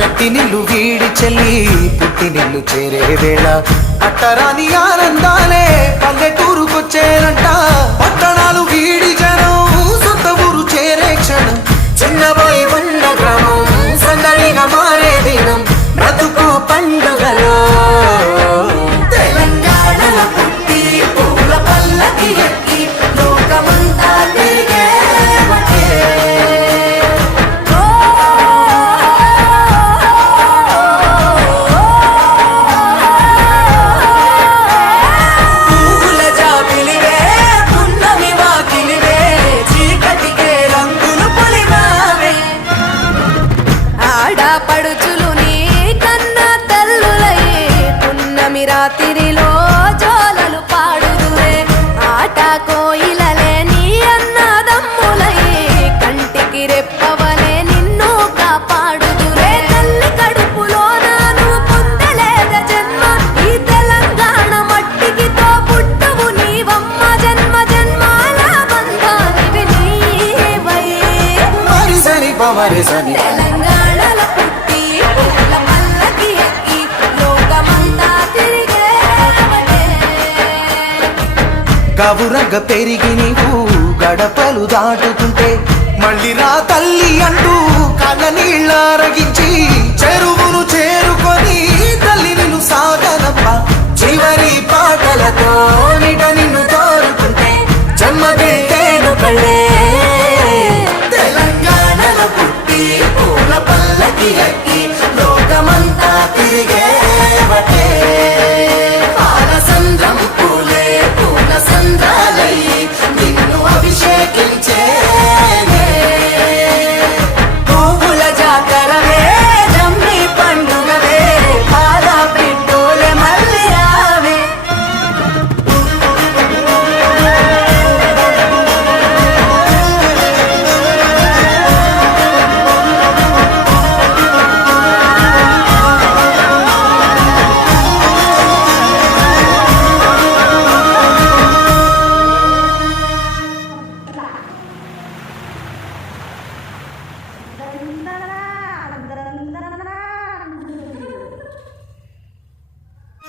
పుట్టినిల్లు వీడి చెల్లి పుట్టినిల్లు చేరే వేళ అట్టరాని ఆనందాలే పల్లెటూరుకొచ్చేనంట. పట్టణాలు వీడి జనం సొంత ఊరు చేరే క్షణం చిన్నబోయి ఉన్న గ్రామం సందడిగా మారే దినం బ్రతుకు పండుగలో తెలంగాణలో పుట్టి పూల పల్లకి ఎక్కి లోకమంతా తిరిగే రాత్రిలో జోలలు పాడుదురే ఆట కోయిలలే నీ అన్నదమ్ములై కంటికి రెప్పవలే నిన్ను కాపాడుదురే. తల్లి కడుపులో నాను పొందలేద జన్మ ఈ తెలంగాణ మట్టికి తో పుట్టవు నీవమ్మ జన్మ జన్మాల బంధానివి నీవై తెలంగాణల పుట్టి పూల పల్లకి ఎక్కి లోకమంతా కవురగ పెరిగి నీవు గడపలు దాటుతుంటే మళ్ళీ రా తల్లి అంటూ కళ్ళ నీళ్ళరగించి చెరువును చేరుకొని తల్లి నిన్ను సాగనప్ప చివరి పాటలతో నిట నిన్ను తోరుతుంటే జన్మదిట్టేను కళ్ళే తెలంగాణలో పుట్టి పూల పల్లకి ఎక్కి లోకమంతా తిరిగే